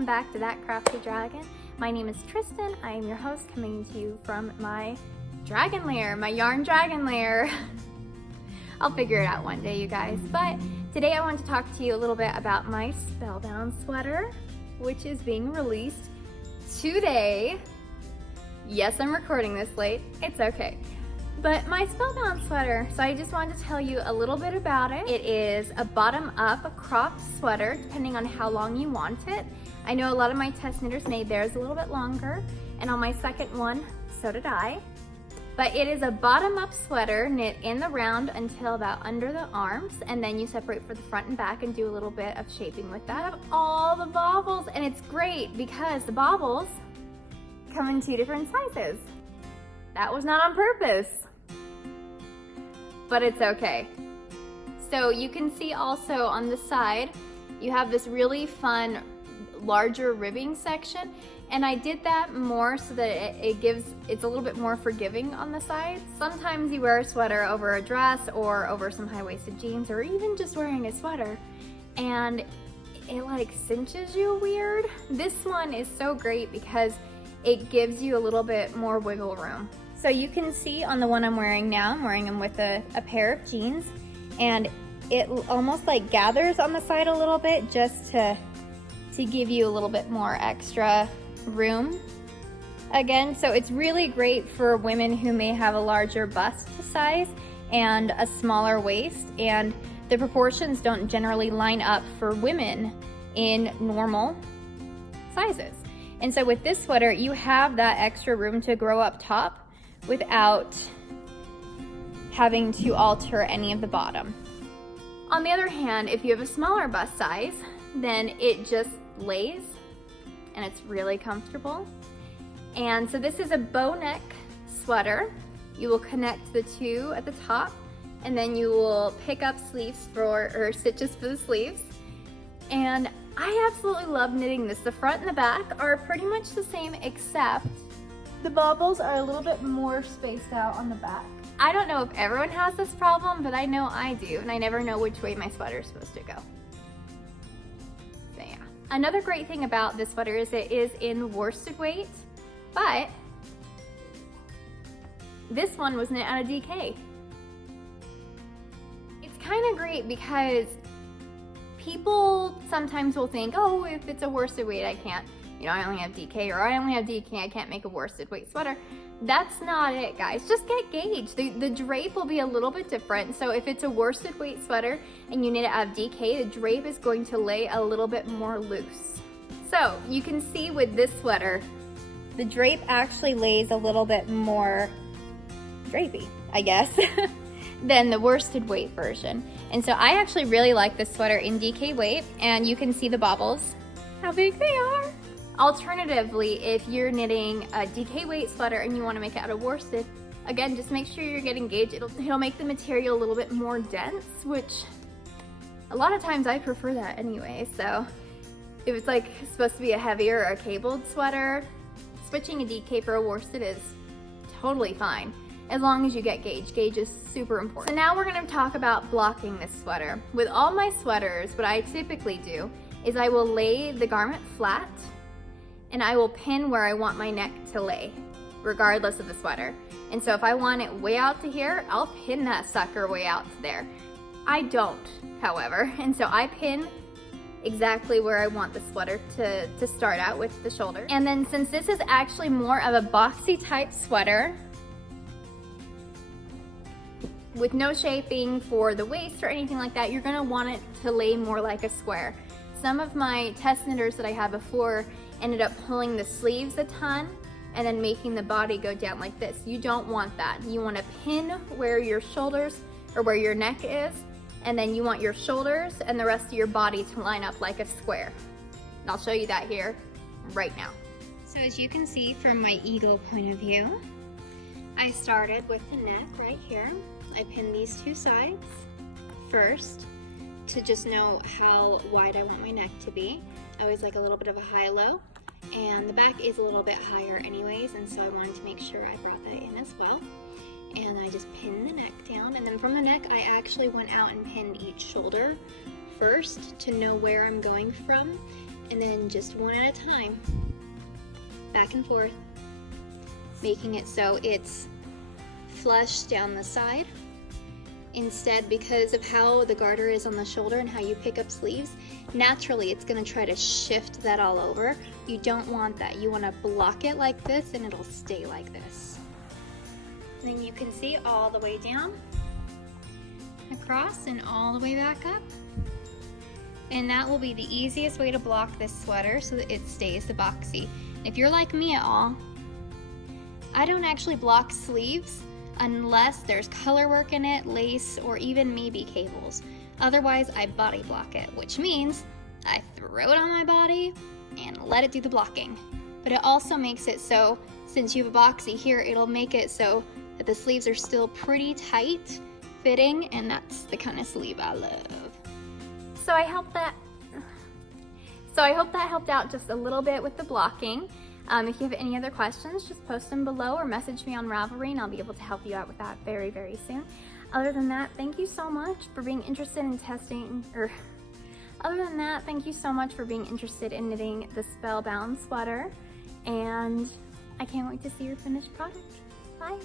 welcome back to That Crafty Dragon. My name is Tristan. I am your host, coming to you from my dragon lair, my yarn dragon lair. I'll figure it out one day, you guys. But today I want to talk to you a little bit about my Spellbound sweater, which is being released today. Yes, I'm recording this late. It's okay. But my Spellbound sweater, so I just wanted to tell you a little bit about it. It is a bottom-up cropped sweater, depending on how long you want it. I know a lot of my test knitters made theirs a little bit longer, and on my second one, so did I. But it is a bottom-up sweater knit in the round until about under the arms, and then you separate for the front and back and do a little bit of shaping with that. I have all the baubles, and it's great because the baubles come in 2 different sizes. That was not on purpose, but it's okay. So you can see also on the side, you have this really fun, larger ribbing section, and I did that more so that it's a little bit more forgiving on the sides. Sometimes you wear a sweater over a dress or over some high-waisted jeans, or even just wearing a sweater, and it like cinches you weird. This one is so great because it gives you a little bit more wiggle room. So you can see on the one I'm wearing now, I'm wearing them with a pair of jeans, and it almost like gathers on the side a little bit just to give you a little bit more extra room. Again, so it's really great for women who may have a larger bust size and a smaller waist, and the proportions don't generally line up for women in normal sizes. And so with this sweater, you have that extra room to grow up top without having to alter any of the bottom. On the other hand, if you have a smaller bust size, then it just lays and it's really comfortable. And so this is a bow neck sweater. You will connect the 2 at the top, and then you will pick up sleeves or stitches for the sleeves. And I absolutely love knitting this. The front and the back are pretty much the same, except the baubles are a little bit more spaced out on the back. I don't know if everyone has this problem, but I know I do, and I never know which way my sweater is supposed to go. So yeah. Another great thing about this sweater is it is in worsted weight, but this one was knit out of DK. It's kind of great because people sometimes will think, oh, if it's a worsted weight, I can't. I only have DK, or I only have DK, I can't make a worsted weight sweater. That's not it, guys. Just get gauged. The drape will be a little bit different. So if it's a worsted weight sweater and you knit it out of DK, the drape is going to lay a little bit more loose. So you can see with this sweater, the drape actually lays a little bit more drapey, I guess, than the worsted weight version. And so I actually really like this sweater in DK weight, and you can see the baubles, how big they are. Alternatively, if you're knitting a DK weight sweater and you want to make it out of worsted, again, just make sure you're getting gauged. It'll make the material a little bit more dense, which a lot of times I prefer that anyway. So if it's like supposed to be a heavier or a cabled sweater, switching a DK for a worsted is totally fine, as long as you get gauge. Gauge is super important. So now we're going to talk about blocking this sweater. With all my sweaters, what I typically do is I will lay the garment flat, and I will pin where I want my neck to lay, regardless of the sweater. And so if I want it way out to here, I'll pin that sucker way out to there. I don't, however, and so I pin exactly where I want the sweater to start out with the shoulder. And then since this is actually more of a boxy type sweater, with no shaping for the waist or anything like that, you're gonna want it to lay more like a square. Some of my test knitters that I had before ended up pulling the sleeves a ton and then making the body go down like this. You don't want that. You want to pin where your shoulders or where your neck is, and then you want your shoulders and the rest of your body to line up like a square. And I'll show you that here right now. So as you can see from my eagle point of view, I started with the neck right here. I pinned these 2 sides first to just know how wide I want my neck to be. I always like a little bit of a high-low, and the back is a little bit higher anyways, and so I wanted to make sure I brought that in as well. And I just pinned the neck down, and then from the neck I actually went out and pinned each shoulder first to know where I'm going from, and then just one at a time, back and forth, making it so it's flush down the side. Instead, because of how the garter is on the shoulder and how you pick up sleeves, naturally it's going to try to shift that all over. You don't want that. You want to block it like this and it'll stay like this. And then you can see all the way down, across, and all the way back up. And that will be the easiest way to block this sweater so that it stays the boxy. If you're like me at all, I don't actually block sleeves unless there's color work in it, lace, or even maybe cables. Otherwise, I body block it, which means I throw it on my body and let it do the blocking. But it also makes it so, since you have a boxy here, it'll make it so that the sleeves are still pretty tight fitting, and that's the kind of sleeve I love. So I hope that helped out just a little bit with the blocking. If you have any other questions, just post them below or message me on Ravelry and I'll be able to help you out with that very, very soon. Other than that, thank you so much for being interested in knitting the Spellbound sweater, and I can't wait to see your finished product. Bye.